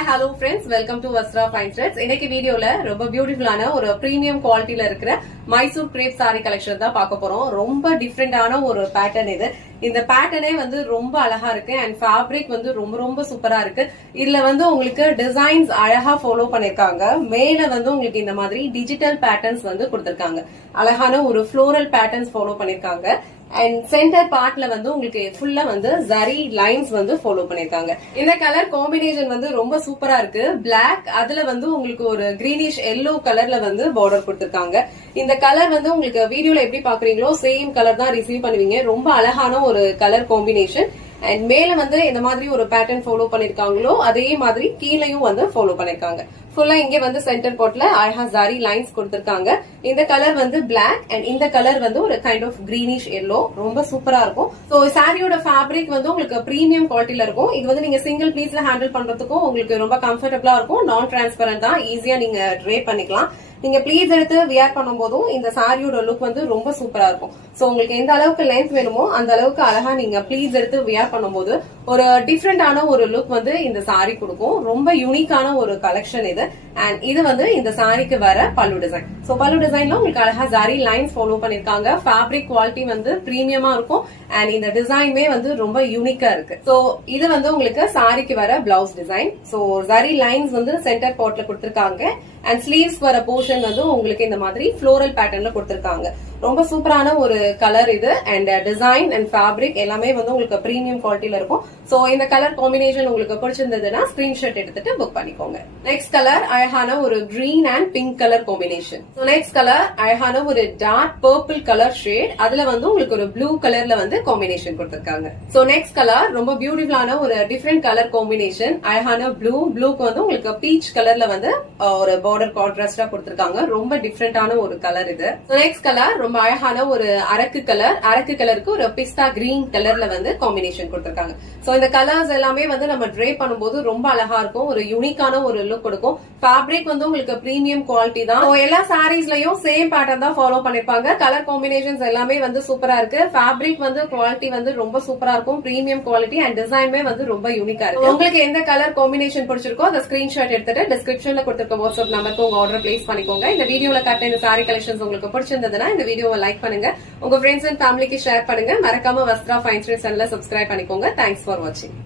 Hi hello friends, welcome to Vastra fine threads. இன்னைக்கு வீடியோல ரொம்ப பியூட்டிஃபுல்லான ஒரு பிரீமியம் குவாலிட்டியில இருக்கிற மைசூர் கிரேப் சாரி கலெக்ஷன் தான் பார்க்க போறோம். ரொம்ப டிஃப்ரெண்டான ஒரு பேட்டர்ன் இது. இந்த பேட்டர்னே வந்து ரொம்ப அழகா இருக்கு அண்ட் ஃபேப்ரிக் வந்து ரொம்ப ரொம்ப சூப்பரா இருக்கு. இதுல வந்து உங்களுக்கு டிசைன்ஸ் அழகா ஃபாலோ பண்ணிருக்காங்க. மேல வந்து உங்களுக்கு இந்த மாதிரி டிஜிட்டல் பேட்டர்ன்ஸ் வந்து கொடுத்திருக்காங்க. அழகான ஒரு ஃப்ளோரல் பேட்டர்ன்ஸ் ஃபாலோ பண்ணிருக்காங்க. அண்ட் சென்டர் பார்ட்ல வந்து உங்களுக்கு ஃபுல்லா வந்து ஜரி லைன்ஸ் வந்து ஃபாலோ பண்ணிருக்காங்க. இந்த கலர் காம்பினேஷன் வந்து ரொம்ப சூப்பரா இருக்கு. பிளாக் அதுல வந்து உங்களுக்கு ஒரு கிரீனிஷ் எல்லோ கலர்ல வந்து பார்டர் கொடுத்திருக்காங்க. இந்த கலர் வந்து உங்களுக்கு வீடியோல எப்படி பாக்குறீங்களோ சேம் கலர் தான் ரிசீவ் பண்ணுவீங்க. ரொம்ப அழகான ஒரு கலர் காம்பினேஷன். அண்ட் மேல வந்து இந்த மாதிரி ஒரு பேட்டர்ன் ஃபாலோ பண்ணிருக்காங்களோ அதே மாதிரி கீழையும் வந்து ஃபாலோ பண்ணிருக்காங்க. ஃபுல்லா இங்க வந்து சென்டர் பார்ட்ல அழகா ஜரி லைன்ஸ் கொடுத்திருக்காங்க. இந்த கலர் வந்து பிளாக் அண்ட் இந்த கலர் வந்து ஒரு கைண்ட் ஆஃப் கிரீனிஷ் எல்லோ. ரொம்ப சூப்பரா இருக்கும். சோ சாரியோட ஃபேப்ரிக் வந்து உங்களுக்கு பிரீமியம் குவாலிட்டியில இருக்கும். இது வந்து நீங்க சிங்கிள் பீஸ்ல ஹேண்டில் பண்றதுக்கும் உங்களுக்கு ரொம்ப கம்ஃபர்டபுளா இருக்கும். நான் டிரான்ஸ்பரண்ட் தான், ஈஸியா நீங்க ட்ரே பண்ணிக்கலாம். நீங்க ப்ளீஸ் எடுத்து வியர் பண்ணும் போதும் இந்த சாரியோட லுக் வந்து ரொம்ப சூப்பரா இருக்கும். சோ உங்களுக்கு எந்த அளவுக்கு லென்த் வேணுமோ அந்த அளவுக்கு அழகா நீங்க ப்ளீஸ் எடுத்து வியர் பண்ணும்போது ஒரு டிஃப்ரெண்டான ஒரு லுக் வந்து இந்த சாரி கொடுக்கும். ரொம்ப யூனிக்கான ஒரு கலெக்ஷன் இது. அண்ட் இது வந்து இந்த சாரிக்கு வர பல்லு டிசைன். சோ பல்லு டிசைன்ல உங்களுக்கு அழகா ஜரி லைன்ஸ் ஃபாலோ பண்ணிருக்காங்க. ஃபேப்ரிக் குவாலிட்டி வந்து பிரீமியமா இருக்கும் அண்ட் இந்த டிசைனுமே வந்து ரொம்ப யூனிக்கா இருக்கு. சோ இது வந்து உங்களுக்கு சாரிக்கு வர blouse design. So zari lines வந்து சென்டர் பார்ட்ல கொடுத்திருக்காங்க அண்ட் ஸ்லீவ்ஸ் வர போர்ஷன் வந்து உங்களுக்கு இந்த மாதிரி ஃப்ளோரல் பேட்டர்ன்ல கொடுத்திருக்காங்க. ரொம்ப சூப்பரான ஒரு கலர் இது. அண்ட் டிசைன் அண்ட் ஃபேப்ரிக் எல்லாமே வந்து உங்களுக்கு பிரீமியம் குவாலிட்டியில இருக்கும். சோ இந்த கலர் காம்பினேஷன் உங்களுக்கு பிடிச்சிருந்ததுன்னா ஸ்கிரீன்ஷாட் எடுத்துட்டு புக் பண்ணிக்கோங்க. நெக்ஸ்ட் கலர் அழகான ஒரு green and pink colour combination. Next colour அழகான ஒரு டார்க் பர்பிள் கலர் ஷேட். அதுல வந்து உங்களுக்கு ஒரு ப்ளூ கலர்ல வந்து காம்பினேஷன் கொடுத்திருக்காங்க. சோ நெக்ஸ்ட் கலர் ரொம்ப பியூட்டிஃபுல்லான ஒரு டிஃபரெண்ட் கலர் காம்பினேஷன். அழகான ப்ளூக்கு வந்து உங்களுக்கு பீச் கலர்ல வந்து ஒரு பார்டர் கான்ட்ராஸ்டா கொடுத்திருக்காங்க. ரொம்ப டிஃபரெண்டான ஒரு கலர் இது. நெக்ஸ்ட் கலர் ரொம்ப அழகான ஒரு அரக்கு கலர். அரக்கு கலருக்கு ஒரு பிஸ்தா கிரீன் கலர்ல வந்து காம்பினேஷன் கொடுத்திருக்காங்க. சோ இந்த கலர்ஸ் எல்லாமே வந்து நம்ம ட்ரே பண்ணும்போது ரொம்ப அழகா இருக்கும். ஒரு யூனிக்கான ஒரு லுக் கொடுக்கும். ஃபேப்ரிக் வந்து உங்களுக்கு பிரீமியம் குவாலிட்டி தான். எல்லா சாரீஸ்லயும் சேம் பேட்டர்ன் தான் ஃபாலோ பண்ணிருப்பாங்க. கலர் காம்பினேஷன்ஸ் எல்லாமே வந்து சூப்பரா இருக்கு. ஃபேப்ரிக் வந்து குவாலிட்டி வந்து ரொம்ப சூப்பரா இருக்கும். பிரீமியம் குவாலிட்டி அண்ட் டிசைனுமே வந்து ரொம்ப யூனிக்கா இருக்கு. உங்களுக்கு எந்த கலர் காம்பினேஷன் பிடிச்சிருக்கோ அந்த ஸ்கிரீன்ஷாட் எடுத்துட்டு டிஸ்கிரிப்ஷன்ல கொடுத்திருக்க வாட்ஸ்அப் நம்பருக்கு உங்க ஆர்டர் பிளேஸ் பண்ணிக்கோங்க. இந்த வீடியோல காட்ட இந்த சாரி கலெக்ஷன்ஸ் உங்களுக்கு பிடிச்சிருந்ததுன்னா இந்த வீடியோவை லைக் பண்ணுங்க. உங்க ஃப்ரெண்ட்ஸ் அண்ட் ஃபேமிலிக்கு ஷேர் பண்ணுங்க. மறக்காம வஸ்த்ரா ஃபைன் த்ரெட்ஸ் சேனலை சப்ஸ்கிரைப் பண்ணிக்கோங்க. தேங்க்ஸ் ஃபார் வாட்சிங்.